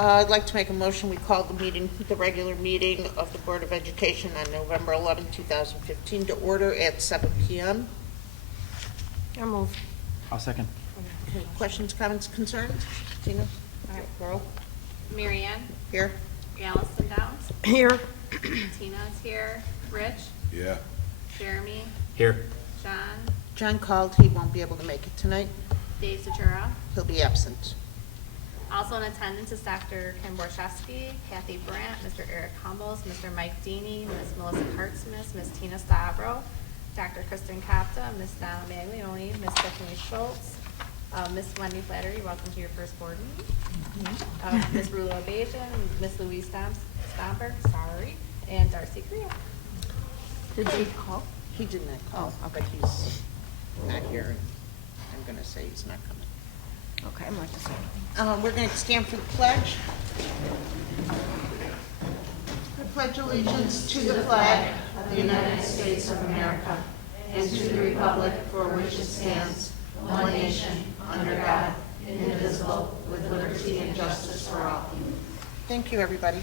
I'd like to make a motion, we call the regular meeting of the Board of Education on November 11, 2015 to order at 7 p.m. I'll move. I'll second. Okay, questions, comments, concerns? Tina? Carl? Mary Ann, Here? Allison Downs, Here. Tina's here, Rich, Yeah. Jeremy, Here. John, John called, he won't be able to make it tonight. Dave Zatura. He'll be absent. Also in attendance is Dr. Kim Borszewski, Kathy Brandt, Mr. Eric Humbles, Mr. Mike Deeney, Ms. Melissa Hartsmith, Ms. Tina Stavro, Dr. Kristen Kopta, Ms. Donna Maglione, Ms. Stephanie Schultz, Ms. Wendy Flattery, welcome to your first board meeting. Ms. Rula Abajan, Ms. Louise Stomberg, sorry, and Darcy Korea. Did they call? He did not call, but he's not here. I'm going to say he's not coming. Okay, I'm like to say. We're going to stand for the pledge. I pledge allegiance to the flag of the United States of America and to the republic for which it stands, one nation, under God, indivisible, with liberty and justice for all. Thank you, everybody.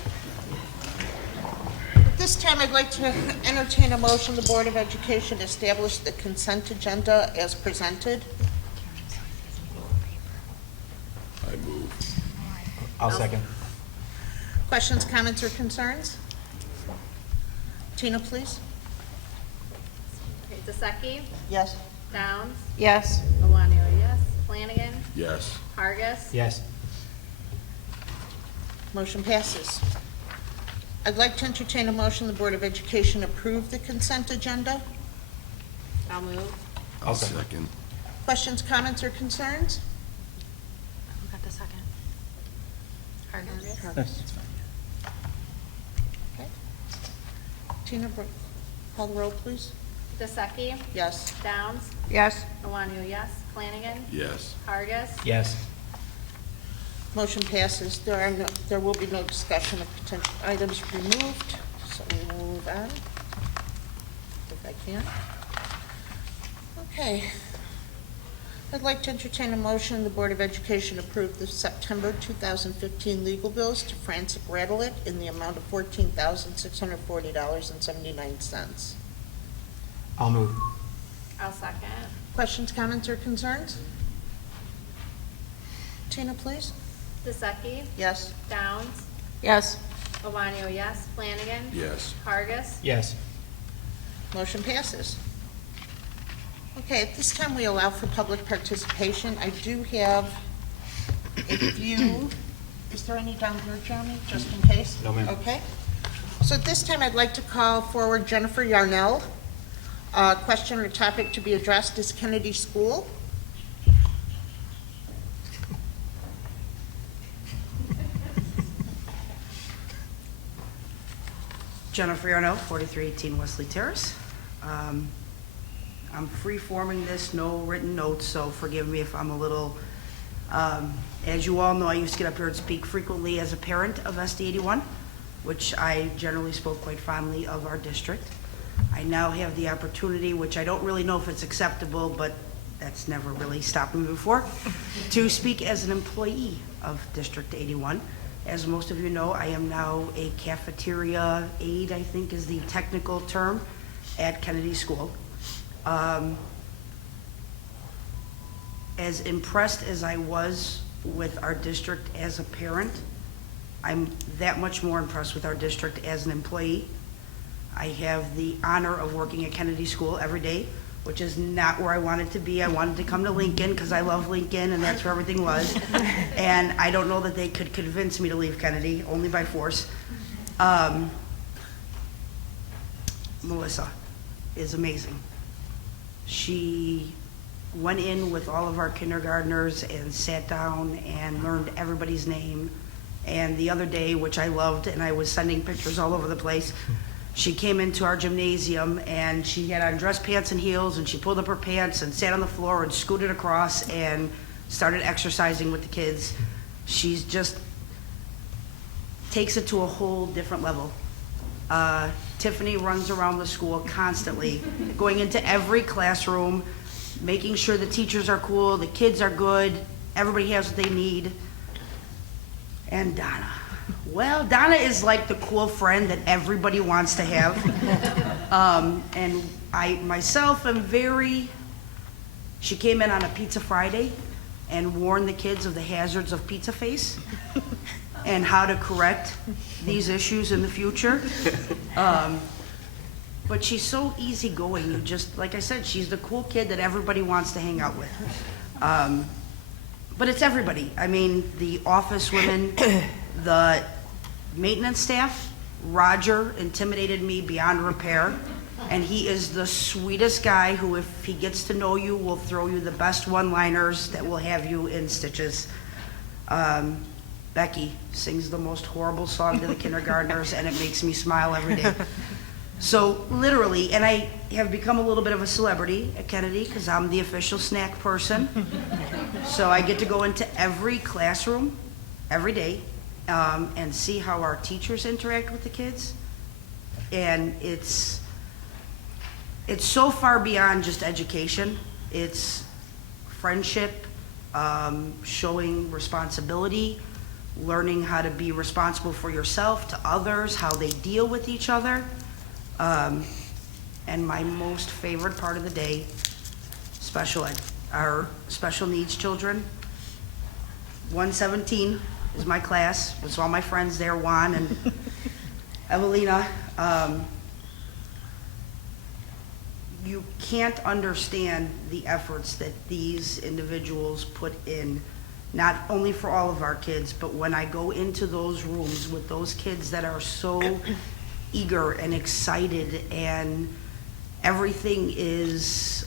At this time, I'd like to entertain a motion the Board of Education establish the consent agenda as presented. I move. I'll second. Questions, comments, or concerns? Tina, please. Okay, Zasecki, Yes. Downs, Yes. Iwanio, yes, Flanagan, Yes. Hargis, Yes. Motion passes. I'd like to entertain a motion the Board of Education approve the consent agenda. I'll move. I'll second. Questions, comments, or concerns? Who got the second? Hargis. That's fine. Okay. Tina, call the roll, please. Zasecki, Yes. Downs, Yes. Iwanio, yes, Flanagan, Yes. Hargis, Yes. Motion passes. There will be no discussion of potential items removed, so we will move on, if I can. Okay. I'd like to entertain a motion the Board of Education approve the September 2015 legal bills to Francis Radelet in the amount of $14,640.79. I'll move. I'll second. Questions, comments, or concerns? Tina, please. Zasecki, Yes. Downs, Yes. Iwanio, yes, Flanagan, Yes. Hargis, Yes. Motion passes. Okay, at this time, we allow for public participation. I do have a few. Is there any down here, Jeremy, just in case? No, ma'am. Okay. So at this time, I'd like to call forward Jennifer Yarnell. Question or topic to be addressed is Kennedy School. Jennifer Yarno, 4318 Wesley Terrace. I'm free-forming this, no written notes, so forgive me if I'm a little, as you all know, I used to get up here and speak frequently as a parent of SD 81, which I generally spoke quite fondly of our district. I now have the opportunity, which I don't really know if it's acceptable, but that's never really stopped me before, to speak as an employee of District 81. As most of you know, I am now a cafeteria aide, I think is the technical term, at Kennedy School. As impressed as I was with our district as a parent, I'm that much more impressed with our district as an employee. I have the honor of working at Kennedy School every day, which is not where I wanted to be. I wanted to come to Lincoln because I love Lincoln and that's where everything was. And I don't know that they could convince me to leave Kennedy, only by force. Melissa is amazing. She went in with all of our kindergartners and sat down and learned everybody's name. And the other day, which I loved, and I was sending pictures all over the place, she came into our gymnasium and she had on dress pants and heels, and she pulled up her pants and sat on the floor and scooted across and started exercising with the kids. She's just takes it to a whole different level. Tiffany runs around the school constantly, going into every classroom, making sure the teachers are cool, the kids are good, everybody has what they need. And Donna. Well, Donna is like the cool friend that everybody wants to have. And I myself am very, she came in on a Pizza Friday and warned the kids of the hazards of pizza face and how to correct these issues in the future. But she's so easygoing. You just, like I said, she's the cool kid that everybody wants to hang out with. But it's everybody. I mean, the office women, the maintenance staff. Roger intimidated me beyond repair, and he is the sweetest guy who, if he gets to know you, will throw you the best one-liners that will have you in stitches. Becky sings the most horrible song to the kindergartners, and it makes me smile every day. So literally, and I have become a little bit of a celebrity at Kennedy because I'm the official snack person. So I get to go into every classroom every day and see how our teachers interact with the kids. And it's so far beyond just education. It's friendship, showing responsibility, learning how to be responsible for yourself, to others, how they deal with each other. And my most favorite part of the day, special ed, our special needs children. 117 is my class. It's all my friends there, Juan and Evelina. You can't understand the efforts that these individuals put in, not only for all of our kids, but when I go into those rooms with those kids that are so eager and excited, and everything is,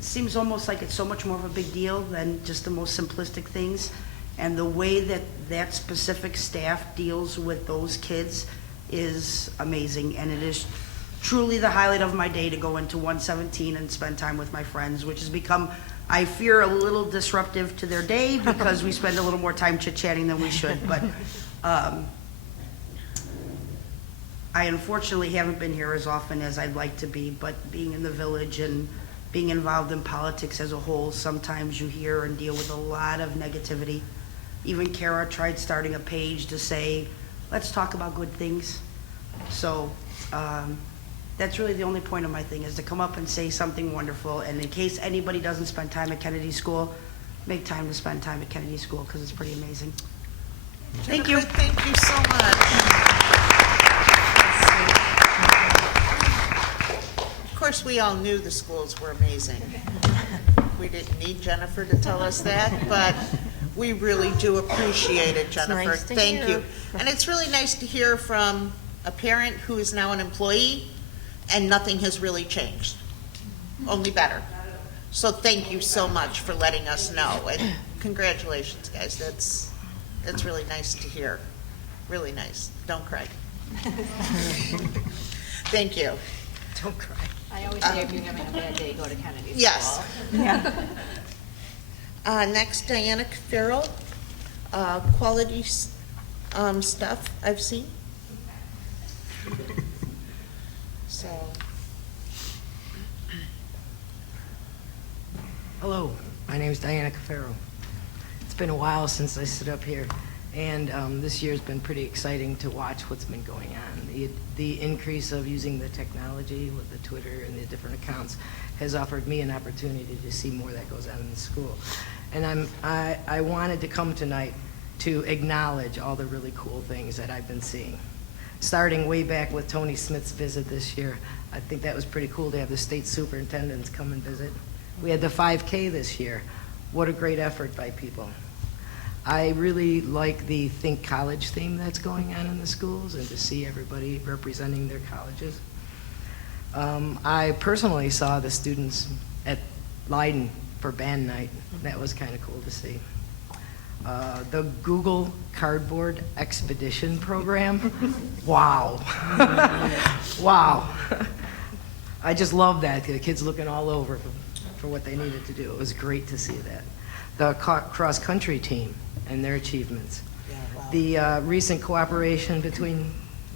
seems almost like it's so much more of a big deal than just the most simplistic things. And the way that that specific staff deals with those kids is amazing. And it is truly the highlight of my day to go into 117 and spend time with my friends, which has become, I fear, a little disruptive to their day because we spend a little more time chit-chatting than we should. But I unfortunately haven't been here as often as I'd like to be, but being in the village and being involved in politics as a whole, sometimes you hear and deal with a lot of negativity. Even Kara tried starting a page to say, let's talk about good things. So that's really the only point of my thing, is to come up and say something wonderful. And in case anybody doesn't spend time at Kennedy School, make time to spend time at Kennedy School, because it's pretty amazing. Thank you. Jennifer, thank you so much. Of course, we all knew the schools were amazing. We didn't need Jennifer to tell us that, but we really do appreciate it, Jennifer. nice to Thank hear. you. And it's really nice to hear from a parent who is now an employee and nothing has really changed, only better. So thank you so much for letting us know, and congratulations, guys. That's really nice to hear. Really nice. Don't cry. Thank you. Don't cry. I always say if you're having a bad day, go to Kennedy School. Yes. Yeah. Next, Diana Farrell, quality stuff I've seen. So, Hello, my name is Diana Cafaro. It's been a while since I stood up here, and this year's been pretty exciting to watch what's been going on. The increase of using the technology with the Twitter and the different accounts has offered me an opportunity to see more that goes on in the school. And I wanted to come tonight to acknowledge all the really cool things that I've been seeing. Starting way back with Tony Smith's visit this year, I think that was pretty cool to have the state superintendents come and visit. We had the 5K this year. What a great effort by people. I really like the Think College theme that's going on in the schools, and to see everybody representing their colleges. I personally saw the students at Leiden for band night. That was kind of cool to see. The Google Cardboard Expedition program, wow. Wow. I just love that. The kids looking all over for what they needed to do. It was great to see that. The cross-country team and their achievements. yeah, wow. The recent cooperation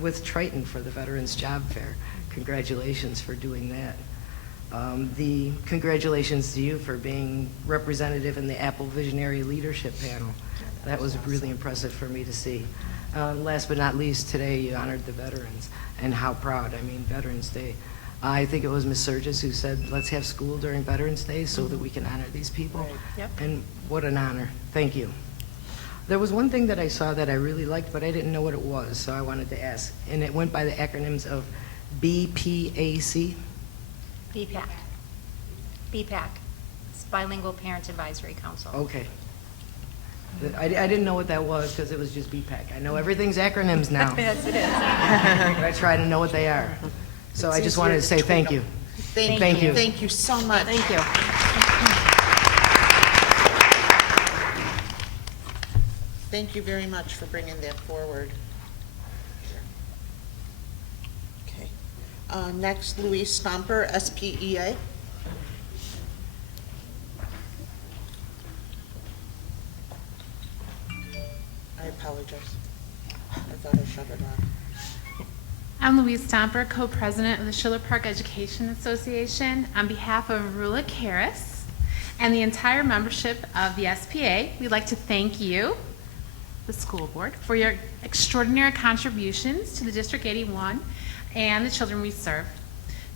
with Triton for the Veterans Job Fair. Congratulations for doing that. The congratulations to you for being representative in the Apple Visionary Leadership Panel. That was really impressive for me to see. Last but not least, today you honored the veterans, and how proud. I mean, Veterans Day. I think it was Ms. Surgis who said, let's have school during Veterans Day so that we can honor these people. Yep. And what an honor. Thank you. There was one thing that I saw that I really liked, but I didn't know what it was, so I wanted to ask. And it went by the acronyms of BPAC. BPAC. BPAC. It's Bilingual Parent Advisory Council. Okay. I didn't know what that was because it was just BPAC. I know everything's acronyms now. Yes, it is. I try to know what they are. So I just wanted to say thank you. Thank you. Thank you so much. Thank you. Thank you very much for bringing that forward. Okay. Next, Louise Stomper, SPEA. I apologize. I thought I shut it off. I'm Louise Stomper, co-president of the Schiller Park Education Association. On behalf of Rula Karras and the entire membership of the SPA, we'd like to thank you, the school board, for your extraordinary contributions to the District 81 and the children we serve.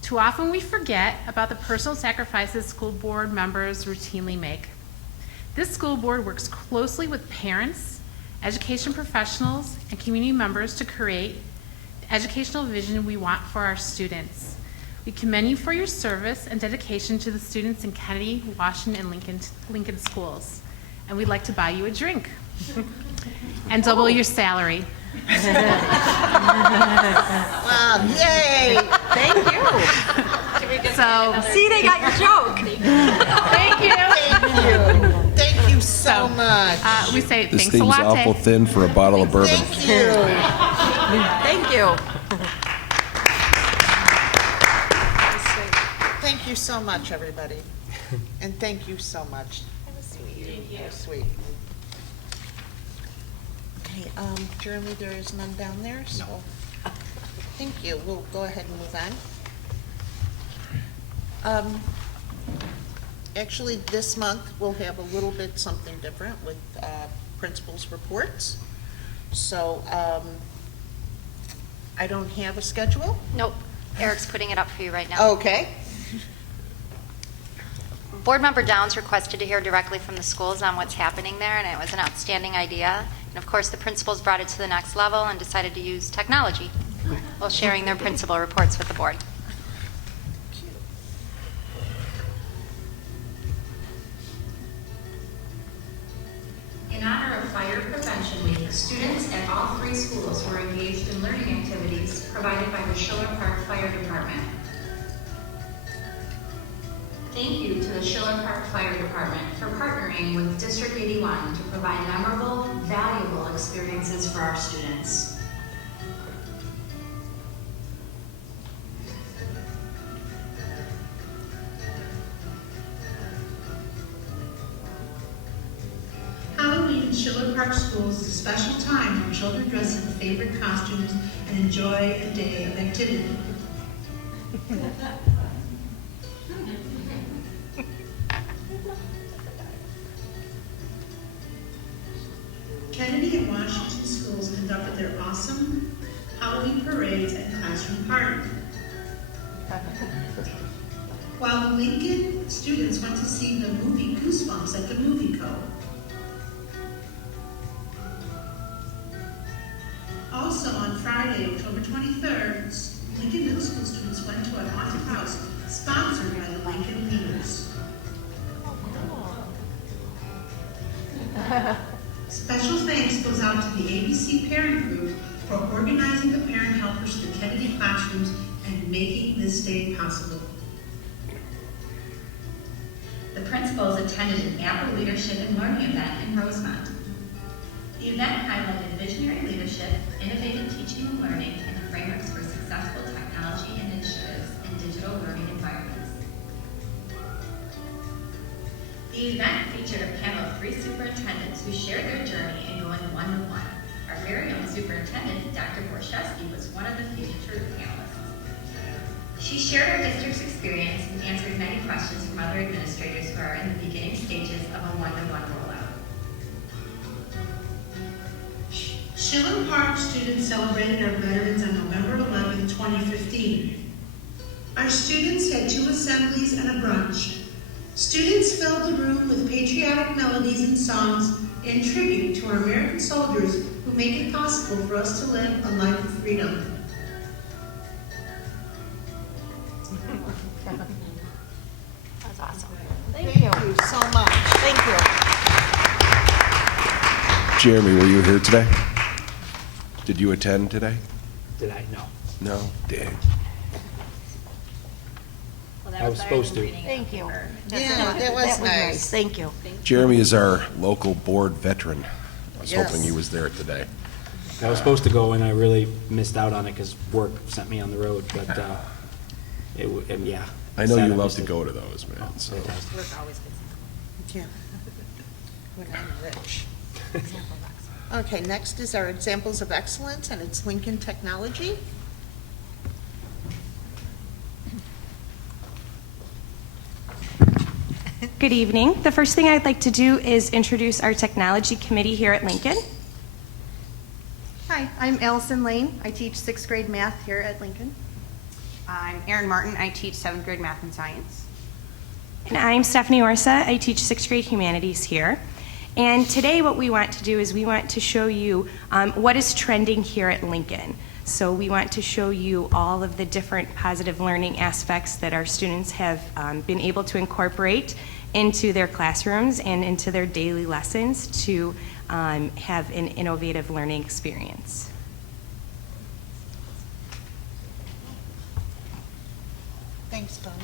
Too often we forget about the personal sacrifices school board members routinely make. This school board works closely with parents, education professionals, and community members to create the educational vision we want for our students. We commend you for your service and dedication to the students in Kennedy, Washington, and Lincoln schools. And we'd like to buy you a drink and double your salary. Wow, yay! Thank you. So, See, they got your joke. thank you. Thank you. Thank you so much. We say This thanks a thing's lot. awful thin for a bottle of bourbon. Thank you. Thank you. Thank you so much, everybody. And thank you so much. That was sweet. That was sweet. Okay, Jeremy, there is none down there, so thank you. We'll go ahead and move on. Actually, this month, we'll have a little bit something different with principals' reports. So I don't have a schedule. Nope. Eric's putting it up for you right now. Okay. Board Member Downs requested to hear directly from the schools on what's happening there, and it was an outstanding idea. And of course, the principals brought it to the next level and decided to use technology while sharing their principal reports with the board. In honor of Fire Prevention Week, students at all 3 schools were engaged in learning activities provided by the Schiller Park Fire Department. Thank you to the Schiller Park Fire Department for partnering with District 81 to provide memorable, valuable experiences for our students. Halloween in Schiller Park Schools is a special time when children dress in favorite costumes and enjoy a day of activity. Kennedy and Washington schools conducted their awesome Halloween parades and classroom parties. While the Lincoln students went to see the movie Goosebumps at the Movie Co. Also on Friday, October 23rd, Lincoln Middle School students went to a haunted house sponsored by the Lincoln Leaders. Special thanks goes out to the ABC Parent Group for organizing the parent helpers to the Kennedy classrooms and making this day possible. The principals attended an Apple Leadership and Learning event in Rosemont. The event highlighted visionary leadership, innovative teaching and learning, and frameworks for successful technology initiatives in digital learning environments. The event featured a panel of 3 superintendents who shared their journey in going one-to-one. Our very own superintendent, Dr. Borszewski, was one of the featured panelists. She shared our district's experience and answered many questions from other administrators who are in the beginning stages of a one-to-one rollout. Schiller Park students celebrated our veterans on November 11, 2015. Our students had 2 assemblies and a brunch. Students filled the room with patriotic melodies and songs in tribute to our American soldiers who make it possible for us to live a life of freedom. That's awesome. Thank you so much. Thank you. Jeremy, were you here today? Did you attend today? Did I? No. No? Dang. Well, I was better supposed than to. reading it Thank you. for- Yeah, that was nice. Thank you. Jeremy is our local board veteran. I was Yes. hoping he was there today. I was supposed to go and I really missed out on it because work sent me on the road, but, and yeah. I know Sad you I love missed to it. go to those, man, so. Fantastic. Work always gets Yeah. When I'm rich. Okay, next is our examples of excellence, and it's Lincoln Technology. Good evening. The first thing I'd like to do is introduce our technology committee here at Lincoln. Hi, I'm Allison Lane. I teach 6th grade math here at Lincoln. I'm Erin Martin. I teach 7th grade math and science. And I'm Stephanie Orsa. I teach 6th grade humanities here. And today what we want to do is we want to show you what is trending here at Lincoln. So we want to show you all of the different positive learning aspects that our students have been able to incorporate into their classrooms and into their daily lessons to have an innovative learning experience. Thanks, Bob.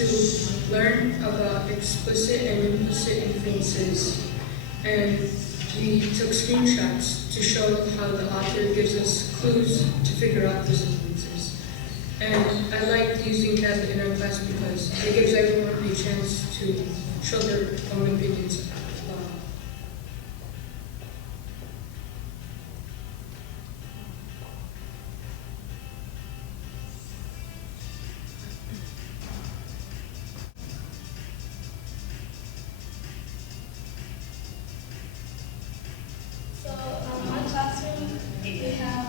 to learn about explicit and implicit inferences, and we took screenshots to show how the author gives us clues to figure out those inferences. And I like using that in our class because it gives everyone a chance to show their own opinions about it. So in my classroom, we have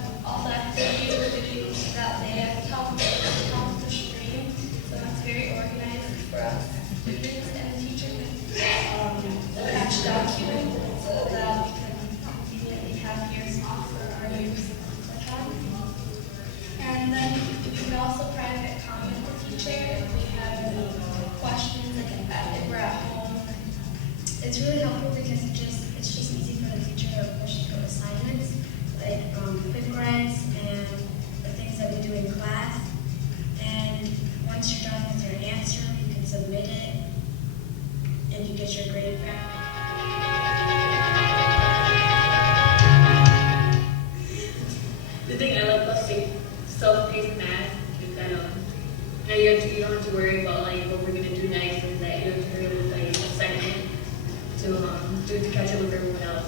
grade back. The thing I like about self-paced math is that now you don't have to worry about like what we're gonna do next, and that you have to hurry up with like a second to catch up with everyone else.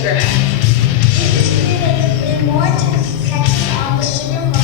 sugar act? More Texas on the sugar bowl.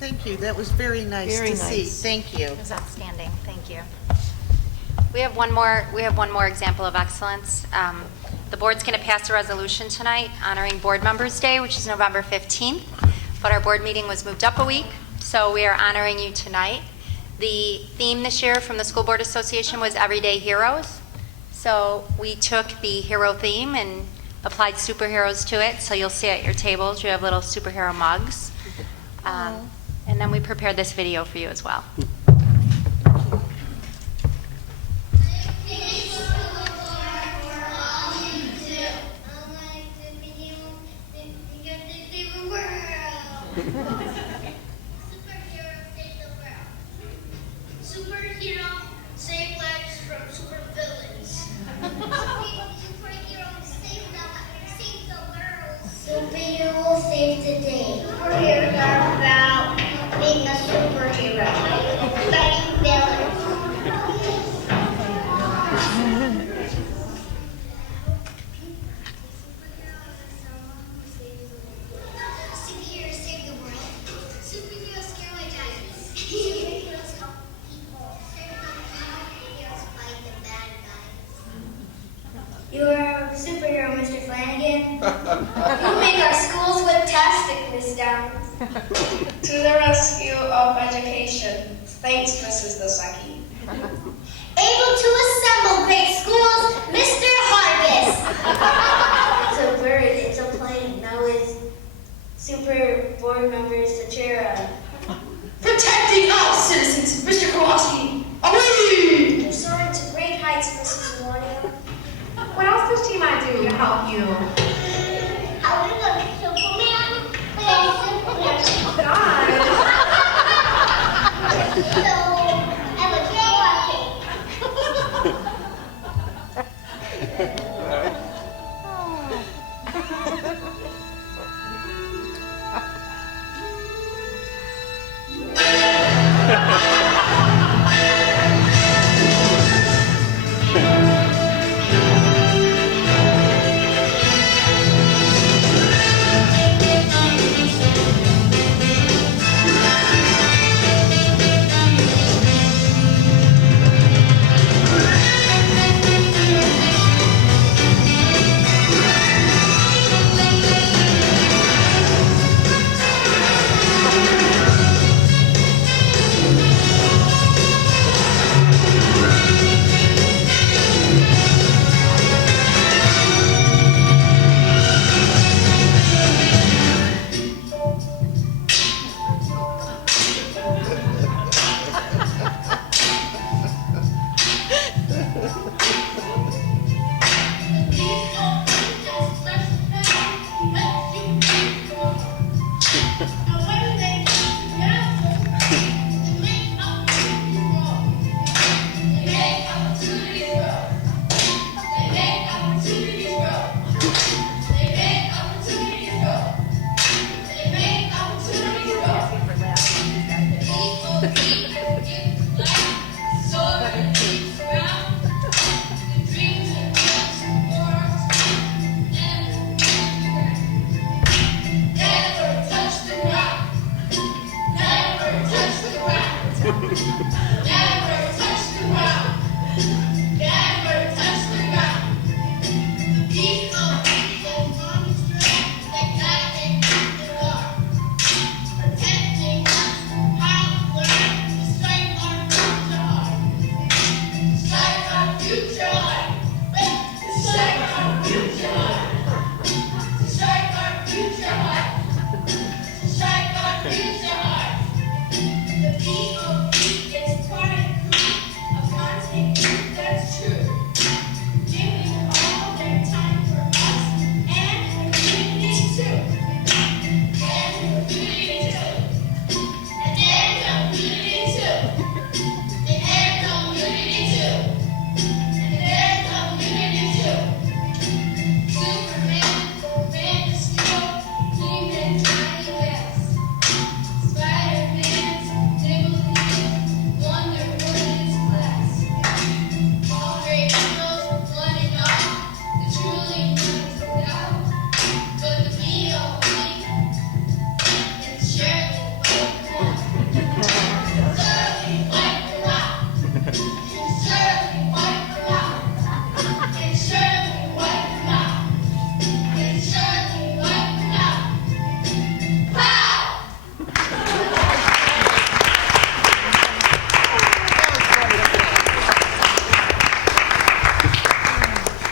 Thank you. That was very nice to see. Thank you. It was outstanding. Thank you. We have one more example of excellence. The board's going to pass a resolution tonight honoring Board Members Day, which is November 15th, but our board meeting was moved up a week, so we are honoring you tonight. The theme this year from the School Board Association was Everyday Heroes. So we took the hero theme and applied superheroes to it. So you'll see at your tables, you have little superhero mugs. And then we prepared this video for you as well. Superhero save lives from super villains. Superhero save the world. Superhero save the day. Superheroes are about being a superhero, fighting villains. Superheroes save the world. Superheroes scare away giants. Superheroes help people. Superheroes fight the bad guys. You are a superhero, Mr. Flanagan. You make our schools fantastic, Miss Downs. To the rescue of education. Thanks, Mrs. Dosaki. Able to assemble great schools, Mr. Hargis. It's a bird, it's a plane. Now it's super board member Sachera. Protecting our citizens, Mr. Kowalski. Away! You're soaring to great heights, Mrs. Millennium. What else does Tima do to help you? How would it Superman? God. So,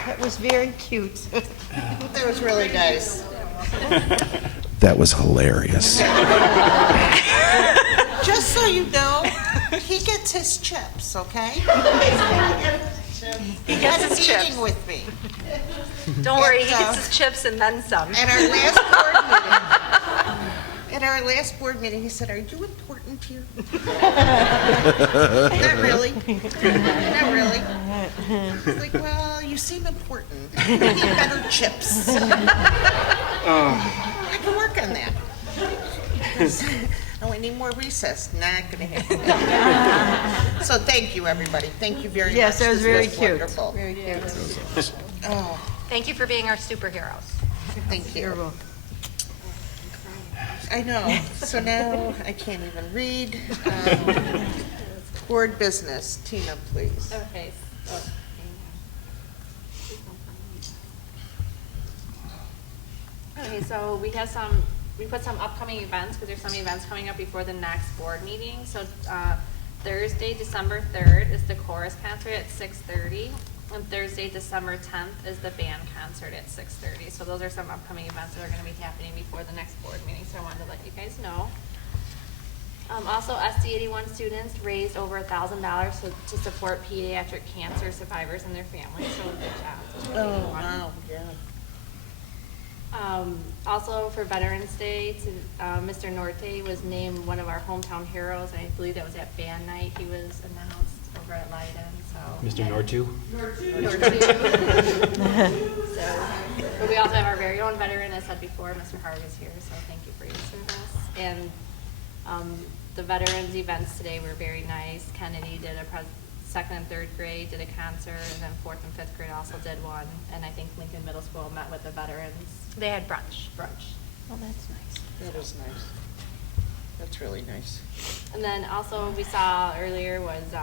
That was very cute. That was really nice. That was hilarious. Just so you know, he gets his chips, okay? He gets his He's chips. eating with me. Don't worry, he And, gets his chips and then some. At our last board meeting, he said, "Are you important here?" Not really. Not really. He's like, "Well, you seem important. You need better chips." I can work on that. Oh, I need more recess. Not gonna happen. So thank you, everybody. Thank you very much. Yes, that was This very cute. Wonderful. Very cute. Oh, Thank you for being our superheroes. thank you. I know. So now I can't even read. Board business. Tina, please. Okay, so, okay, so we put some upcoming events, because there's some events coming up before the next board meeting. So, Thursday, December 3rd is the chorus concert at 6:30, and Thursday, December 10th is the band concert at 6:30. So those are some upcoming events that are gonna be happening before the next board meeting, so I wanted to let you guys know. Also, SD 81 students raised over $1,000 to support pediatric cancer survivors and their families, so good job. Oh, wow, yeah. Also, for Veterans Day, Mr. Norte was named one of our hometown heroes, and I believe that was at band night. He was announced over at Leiden, so. Mr. Nortu? Nortu. But we also have our very own veteran, as I said before, Mr. Harg is here, so thank you for your service. And the veterans events today were very nice. Kennedy did second and third grade did a concert, and then fourth and fifth grade also did one. And I think Lincoln Middle School met with the veterans. They had brunch. Oh, that's nice. That is nice. That's really nice. And then also we saw earlier was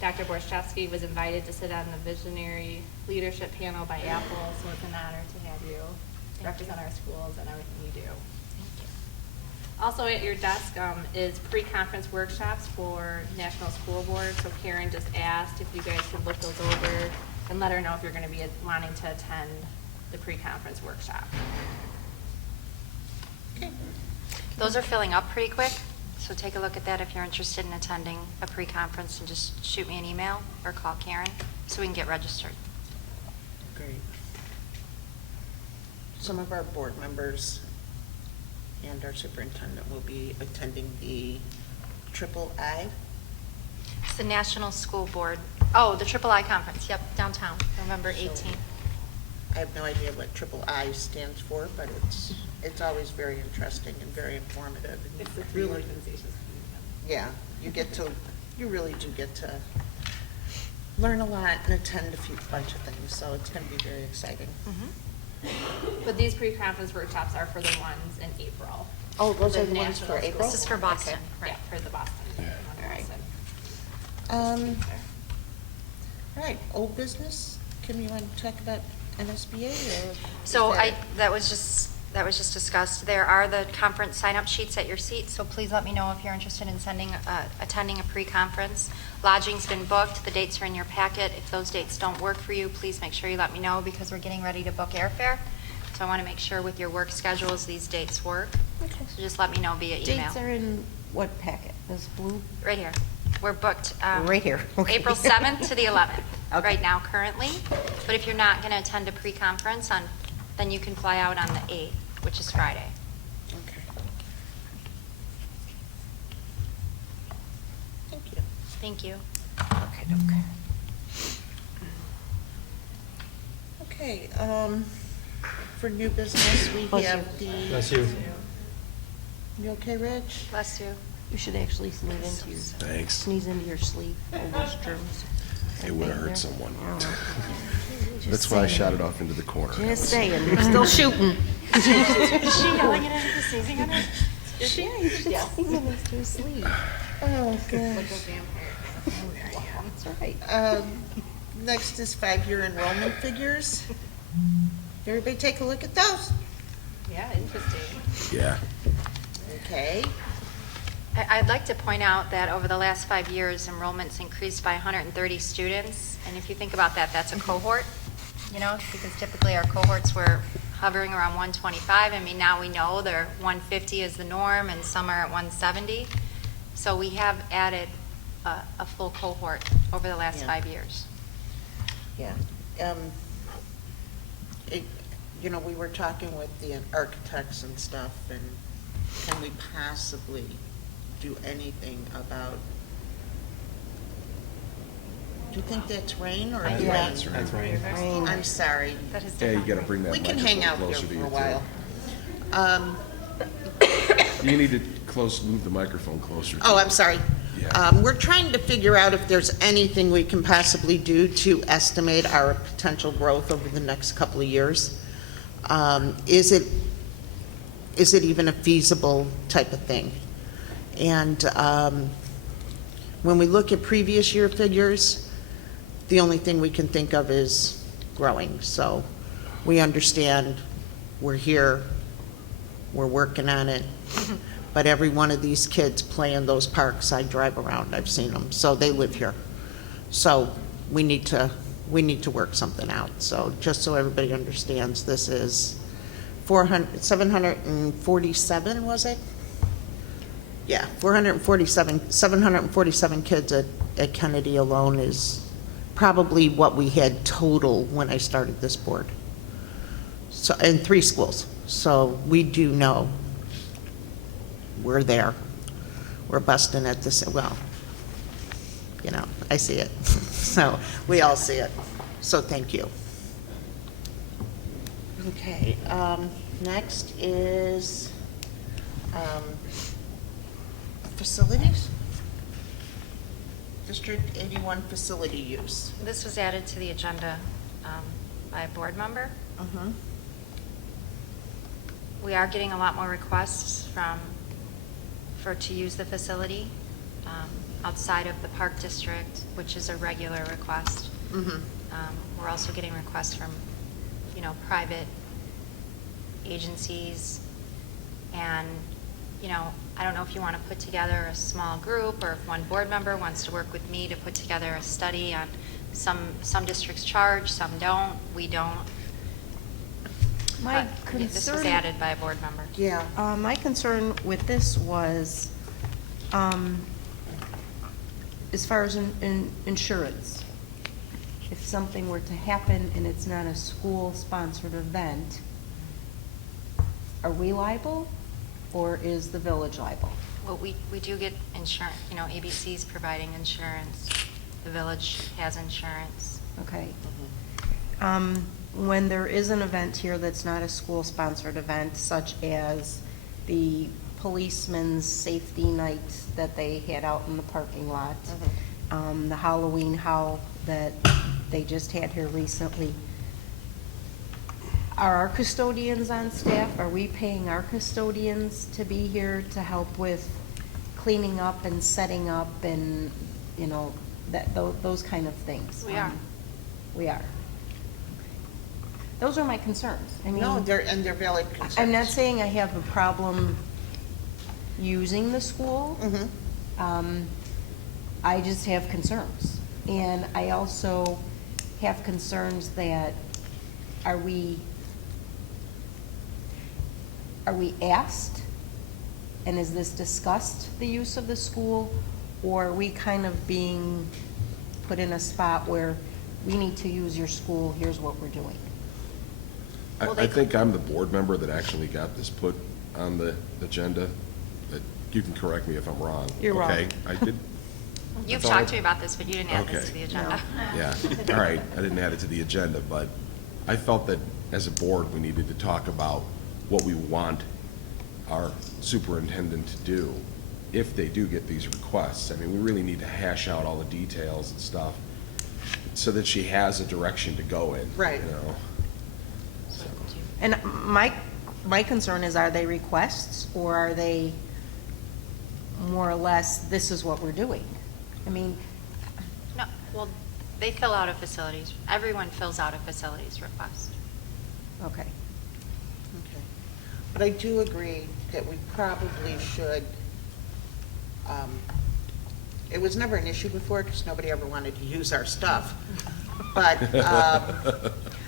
Dr. Borszewski was invited to sit on the Visionary Leadership Panel by Apple, so it's an honor to have you represent our schools and everything you do. Also at your desk is pre-conference workshops for National School Board. So Karen just asked if you guys could look those over and let her know if you're going to be wanting to attend the pre-conference workshop. Those are filling up pretty quick, so take a look at that if you're interested in attending a pre-conference, and just shoot me an email or call Karen so we can get registered. Great. Some of our board members and our superintendent will be attending the III. It's the National School Board, the III Conference, yep, downtown, November 18th. I have no idea what III stands for, but it's always very interesting and very informative. It's the three organizations. Yeah, you get to you really do get to learn a lot and attend a bunch of things, so it's going to be very exciting. But these pre-conference workshops are for the ones in April. Oh, those The are the ones national for school. April? This is for Boston. Yeah, for the Boston. All right. All right, old business. Kim, you want to talk about NSBA or? So that was just discussed. There are the conference sign-up sheets at your seat, so please let me know if you're interested in attending a pre-conference. Lodging's been booked. The dates are in your packet. If those dates don't work for you, please make sure you let me know because we're getting ready to book airfare. So I want to make sure with your work schedules, these dates work. Okay. So just let me know via email. Dates are in what packet? This blue? Right here. We're booked. Right here. Okay. April 7th to the 11th, Okay. right now currently. But if you're not going to attend a pre-conference, then you can fly out on the 8th, which is Friday. Okay. Thank you. Thank you. Okay, for new business, we Bless have you. the. Bless you. You okay, Rich? Bless you. You should actually sneeze into your, Thanks. sneeze into your sleeve, all those germs. It would have There. hurt someone. Oh. That's why I shot it off into the corner. Just saying, they're still shooting. Is she yelling it into sneezing on it? Is she? Yeah, you should sneeze into your sleeve. Oh, gosh. That's right. Next is 5-year enrollment figures. Everybody take a look at those. Yeah, interesting. Yeah. Okay. I'd like to point out that over the last 5 years, enrollment's increased by 130 students. And if you think about that, that's a cohort, because typically our cohorts were hovering around 125. I mean, now we know they're 150 is the norm, and some are at 170. So we have added a full cohort over the last 5 years. Yeah. We were talking with the architects and stuff, and can we possibly do anything about, do you think that's rain or? Yeah, that's rain. That's right. Rain. I'm sorry. That is Yeah, you different. gotta bring that We can hang out microphone here closer to for a you, while. too. You need to move the microphone closer. Oh, I'm sorry. Yeah. We're trying to figure out if there's anything we can possibly do to estimate our potential growth over the next couple of years. Is it even a feasible type of thing? And when we look at previous year figures, the only thing we can think of is growing. So we understand we're here, we're working on it. But every one of these kids play in those parks. I drive around, I've seen them, so they live here. So we need to work something out. So just so everybody understands, this is 747, was it? Yeah, 747 kids at Kennedy alone is probably what we had total when I started this board. So, in 3 schools. So we do know we're there. We're busting at this, well, I see it. So we all see it. So thank you. Okay, next is facilities. District 81 facility use. This was added to the agenda by a board member. We are getting a lot more requests to use the facility outside of the park district, which is a regular request. We're also getting requests from, private agencies. And, I don't know if you want to put together a small group or if one board member wants to work with me to put together a study on some districts charge, some don't, we don't. My But this was concern- added by a board member. Yeah. My concern with this was, as far as insurance. If something were to happen and it's not a school-sponsored event, are we liable, or is the village liable? Well, we do get insurance, ABC's providing insurance. The village has insurance. Okay. When there is an event here that's not a school-sponsored event, such as the policemen's safety night that they had out in the parking lot. The Halloween howl that they just had here recently. Are our custodians on staff? Are we paying our custodians to be here to help with cleaning up and setting up and, you know, those kind of things? We are. We are. Those are my concerns. I mean, No, they're valid concerns. I'm not saying I have a problem using the school. I just have concerns. And I also have concerns that are we asked, and is this discussed, the use of the school, or are we kind of being put in a spot where we need to use your school, here's what we're doing? I think I'm the board member that actually got this put on the agenda. You can correct me if I'm wrong. You're wrong. Okay, I did. You've I thought talked to me about this, but you didn't add this Okay. to the agenda. Yeah, all right, I didn't add it to the agenda, but I felt that as a board, we needed to talk about what we want our superintendent to do if they do get these requests. I mean, we really need to hash out all the details and stuff so that she has a direction to go in. Right. You know? So. And my concern is, are they requests, or are they more or less, this is what we're doing? I mean, No, well, they fill out a facilities, everyone fills out a facilities request. okay. Okay. But I do agree that we probably should, it was never an issue before because nobody ever wanted to use our stuff. But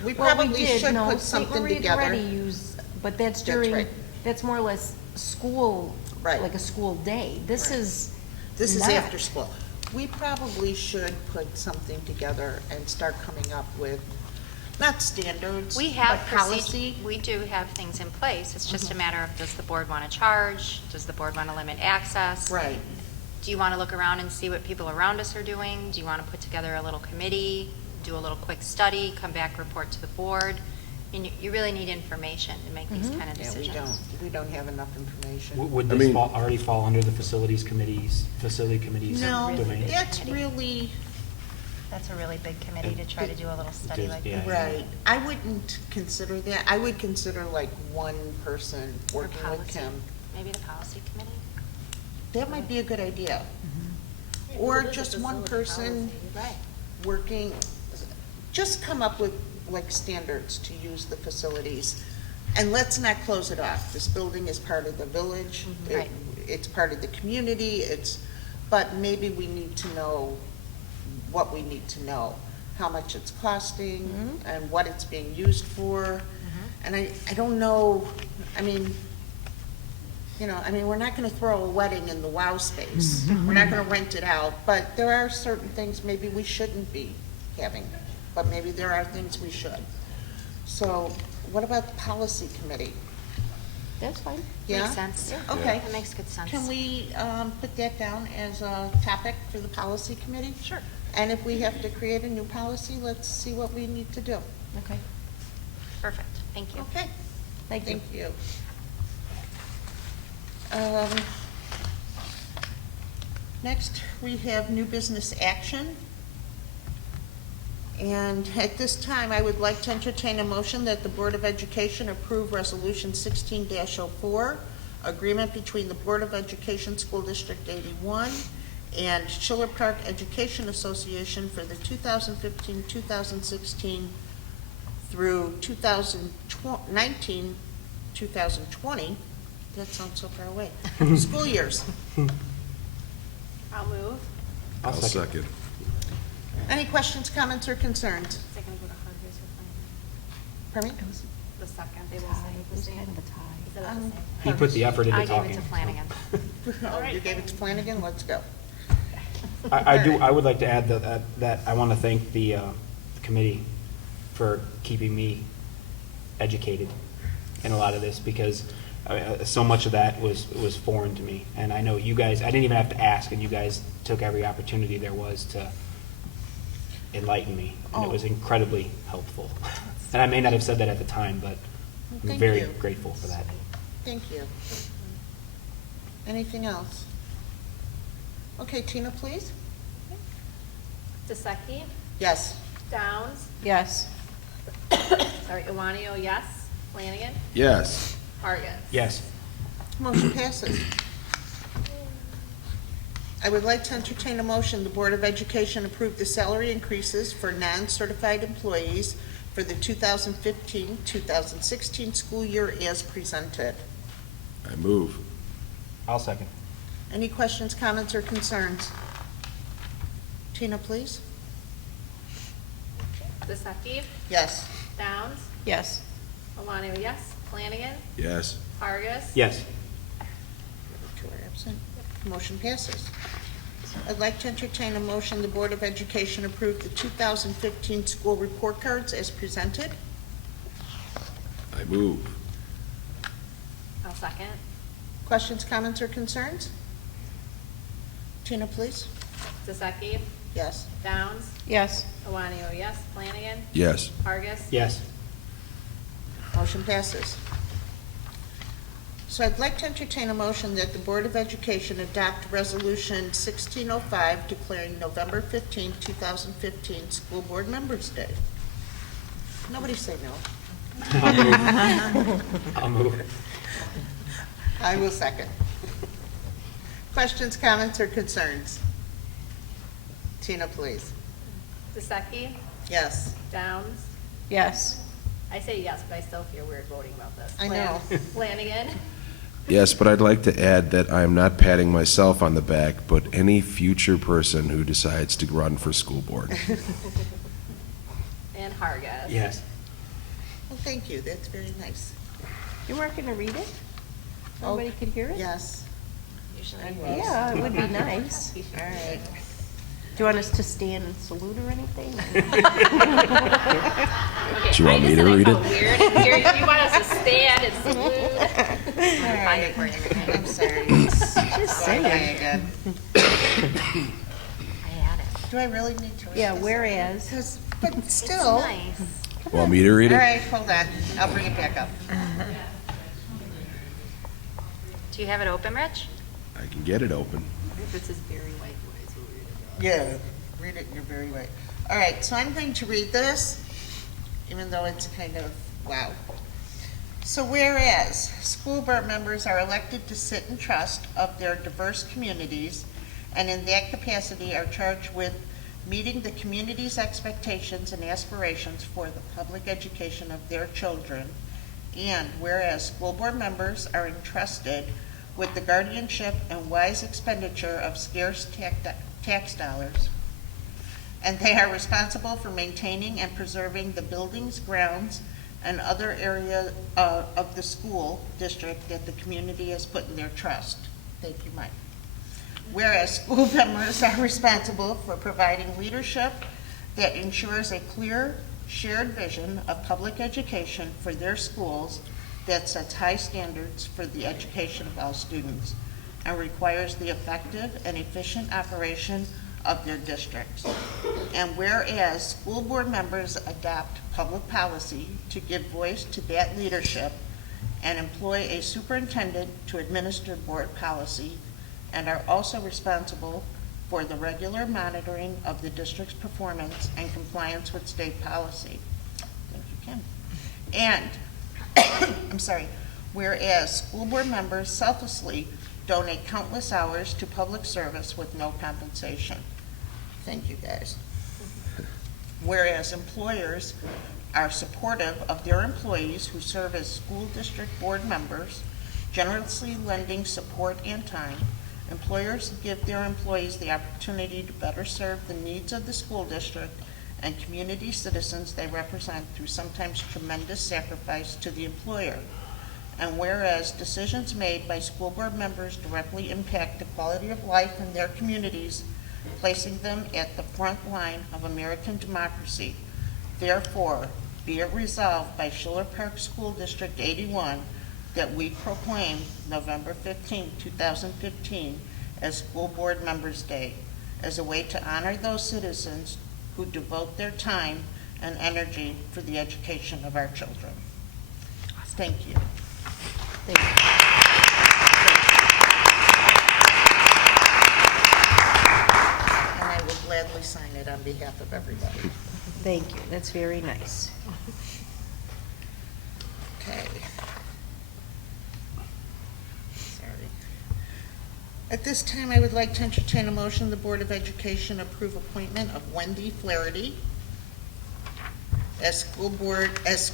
we probably should put something together. Already use, but that's That's right. that's more or less school, Right. like a school day. This Right. is This is not. after school. We probably should put something together and start coming up with, not standards, We have but policy. we do have things in place. It's just a matter of, does the board want to charge? Does the board want to limit access? Right. Do you want to look around and see what people around us are doing? Do you want to put together a little committee, do a little quick study, come back, report to the board? And you really need information to make these kind of Yeah, decisions. we don't have enough information. Would I this mean- already fall under the facility committee's No, domain? that's really, That's a really big committee to try to do a little study is, like yeah. this. right. I wouldn't consider that. I would consider like one person Or working with policy. Kim. Maybe the policy committee? That might be a good idea. Or just one person Right. working, just come up with like standards to use the facilities. And let's not close it off. This building is part of the village. Right. It's part of the community. But maybe we need to know what we need to know, how much it's costing and what it's being used for. And I don't know, I mean, we're not gonna throw a wedding in the WOW space. We're not gonna rent it out, but there are certain things maybe we shouldn't be having, but maybe there are things we should. So what about the policy committee? That's fine. Yeah? Makes sense. Okay. That makes good sense. Can we put that down as a topic for the policy committee? Sure. And if we have to create a new policy, let's see what we need to do. Okay. Perfect, thank you. Okay. Thank you. Thank you. Next, we have new business action. And at this time, I would like to entertain a motion that the Board of Education approve Resolution 16-04, agreement between the Board of Education School District 81 and Schiller Park Education Association for the 2015-2016 through 2019, 2020, that sounds so far away, school years. I'll move. I'll second. Any questions, comments, or concerns? Is it going to go to Hargreaves or Pardon Flanagan? me? The second, they will say the same. Kind of a tie. Is it the same? He put the effort into I talking. gave it to Flanagan. Oh, you gave it to Flanagan? Let's go. I would like to add that I want to thank the committee for keeping me educated in a lot of this, because so much of that was foreign to me. And I know you guys, I didn't even have to ask, and you guys took every opportunity there was to enlighten me. And it was incredibly helpful. And I may not have said that at the time, but I'm Thank very you. grateful for that. Thank you. Anything else? Okay, Tina, please. DeSecchi? Yes. Downs? Yes. Sorry, Iwanio, yes. Flanagan? Yes. Vargas? Yes. Motion passes. I would like to entertain a motion, the Board of Education approve the salary increases for non-certified employees for the 2015-2016 school year as presented. I move. I'll second. Any questions, comments, or concerns? Tina, please. DeSecchi? Yes. Downs? Yes. Iwanio, yes. Flanagan? Yes. Vargas? Yes. Two are absent. Motion passes. I'd like to entertain a motion, the Board of Education approve the 2015 school report cards as presented. I move. I'll second. Questions, comments, or concerns? Tina, please. DeSecchi? Yes. Downs? Yes. Iwanio, yes. Flanagan? Yes. Vargas? Yes. Motion passes. So I'd like to entertain a motion that the Board of Education adopt Resolution 1605 declaring November 15, 2015 School Board Members' Day. Nobody say no. I'll move. I will second. Questions, comments, or concerns? Tina, please. DeSecchi? Yes. Downs? Yes. I say yes, but I still feel weird voting about this. I know. Flanagan? Yes, but I'd like to add that I am not patting myself on the back, but any future person who decides to run for school board. And Vargas? Yes. Well, thank you. That's very nice. You weren't going to read it? Everybody could hear it? Yes. Usually I will. Yeah, it would be nice. All right. Do you want us to stand and salute or anything? Okay, Do you want I me just to said I read felt it? weird in here. You want us to stand and salute? All right. I'm sorry. Just Going by saying. again. I had it. Do I really need to read Yeah, this? whereas. But still. Nice. Want me to read All it? right, hold on. I'll bring it back up. Do you have it open, Rich? I can get it open. If it's his very white voice, we'll read it. Yeah, read it in your very way. All right, so I'm going to read this, even though it's kind of, wow. So whereas school board members are elected to sit in trust of their diverse communities, and in that capacity are charged with meeting the community's expectations and aspirations for the public education of their children, and whereas school board members are entrusted with the guardianship and wise expenditure of scarce tax dollars, and they are responsible for maintaining and preserving the buildings, grounds, and other area of the school district that the community has put in their trust. Thank you, Mike. Whereas school members are responsible for providing leadership that ensures a clear, shared vision of public education for their schools that sets high standards for the education of all students and requires the effective and efficient operation of their districts. And whereas school board members adopt public policy to give voice to that leadership and employ a superintendent to administer board policy, and are also responsible for the regular monitoring of the district's performance and compliance with state policy. Thank you, Kim. And, I'm sorry, whereas school board members selflessly donate countless hours to public service with no compensation. Thank you, guys. Whereas employers are supportive of their employees who serve as school district board members, generously lending support and time. Employers give their employees the opportunity to better serve the needs of the school district and community citizens they represent through sometimes tremendous sacrifice to the employer. And whereas decisions made by school board members directly impact the quality of life in their communities, placing them at the front line of American democracy, therefore, be it resolved by Schiller Park School District 81 that we proclaim November 15, 2015 as School Board Members' Day as a way to honor those citizens who devote their time and energy for the education of our children. Thank you. Thank you. sign it on behalf of everybody. Thank you, that's very nice. Okay. Sorry. At this time, I would like to entertain a motion the Board of Education approve appointment of Wendy Flaherty as school board, as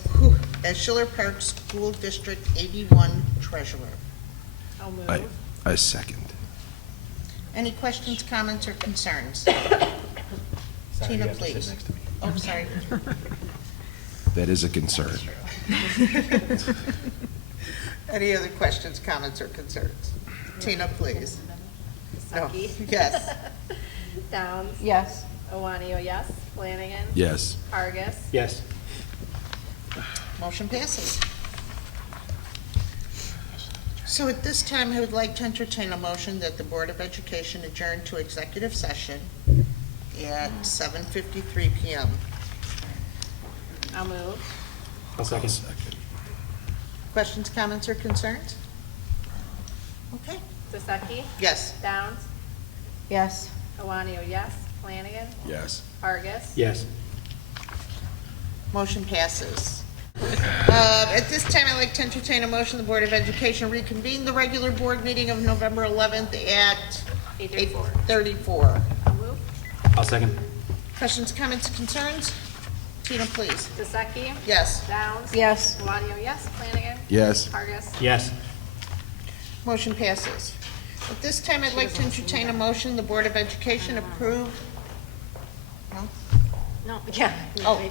Schiller Park School District 81 Treasurer. I'll move. I second. Any questions, comments, or concerns? Sorry, Tina, you have to sit please. next to me. Oh, sorry. That is a concern. Any other questions, comments, or concerns? Tina, please. No. Stuckey. Yes. Downs. Yes. Iwanio, yes. Flanagan. Yes. Hargis. Yes. Motion passes. So at this time, I would like to entertain a motion that the Board of Education adjourn to executive session at 7:53 PM. I'll move. I'll second. Questions, comments, or concerns? Okay. Stuckey. Yes. Downs. Yes. Iwanio, yes. Flanagan. Yes. Hargis. Yes. Motion passes. At this time, I'd like to entertain a motion the Board of Education reconvene the regular board meeting of November 11th at 8:34. I'll move. I'll second. Questions, comments, concerns? Tina, please. Stuckey. Yes. Downs. Yes. Iwanio, yes. Flanagan. Yes. Hargis. Yes. Motion passes. At this time, I'd like to entertain a motion the Board of Education approve. No? No, yeah. Oh.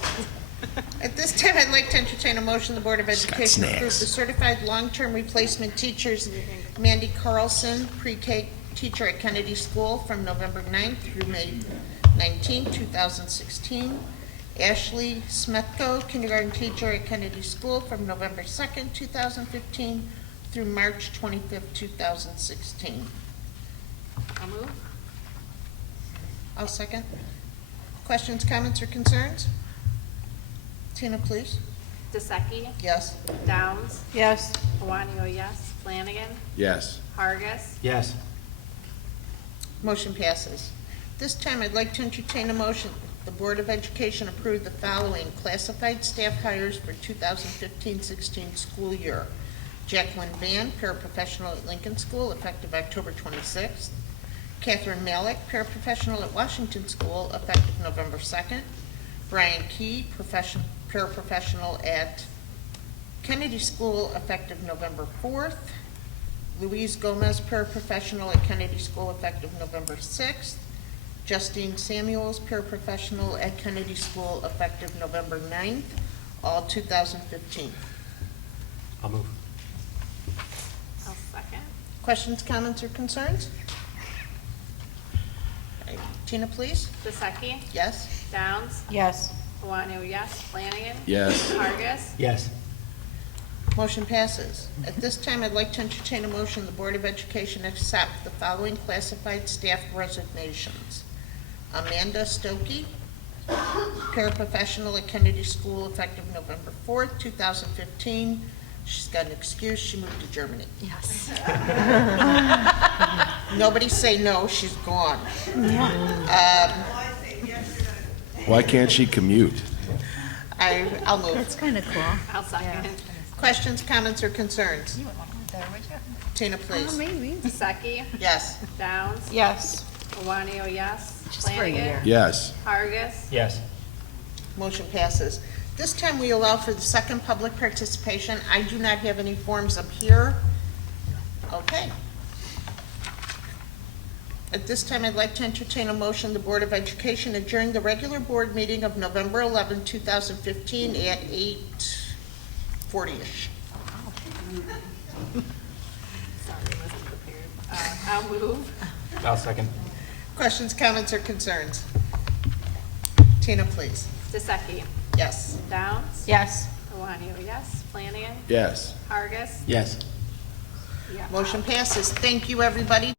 At this time, I'd like to entertain a motion the Board of Education approve the certified long-term replacement teachers Mandy Carlson, pre-K teacher at Kennedy School from November 9th through May 19, 2016. Ashley Smetko, kindergarten teacher at Kennedy School from November 2nd, 2015 through March 25th, 2016. I'll move. I'll second. Questions, comments, or concerns? Tina, please. Stuckey. Yes. Downs. Yes. Iwanio, yes. Flanagan. Yes. Hargis. Yes. Motion passes. This time, I'd like to entertain a motion. The Board of Education approve the following classified staff hires for 2015-16 school year. Jacqueline Van, paraprofessional at Lincoln School, effective October 26th. Catherine Malik, paraprofessional at Washington School, effective November 2nd. Brian Key, paraprofessional at Kennedy School, effective November 4th. Louise Gomez, paraprofessional at Kennedy School, effective November 6th. Justine Samuels, paraprofessional at Kennedy School, effective November 9th, all 2015. I'll move. I'll second. Questions, comments, or concerns? Okay. Tina, please. Stuckey. Yes? Downs. Yes. Iwanio, yes. Flanagan. Yes. Hargis. Yes. Motion passes. At this time, I'd like to entertain a motion the Board of Education accept the following classified staff resignations. Amanda Stokey, paraprofessional at Kennedy School, effective November 4th, 2015. She's got an excuse, she moved to Germany. Yes. Nobody say no, she's gone. Why can't she commute? I'll move. That's kind of cool. I'll second. Questions, comments, or concerns? You wouldn't want to there, would you? Tina, please. Maybe. Stuckey. Yes. Downs. Yes. Iwanio, yes. Just for a Flanagan. year. Yes. Hargis. Yes. Motion passes. This time we allow for the second public participation. I do not have any forms up here. Okay. At this time, I'd like to entertain a motion the Board of Education adjourn the regular board meeting of November 11, 2015 at 8:40-ish. Sorry, I wasn't prepared. I'll move. I'll second. Questions, comments, or concerns? Tina, please. Stuckey. Yes. Downs. Yes. Iwanio, yes. Flanagan. Yes. Hargis. Yes. Yeah. Motion passes. Thank you, everybody.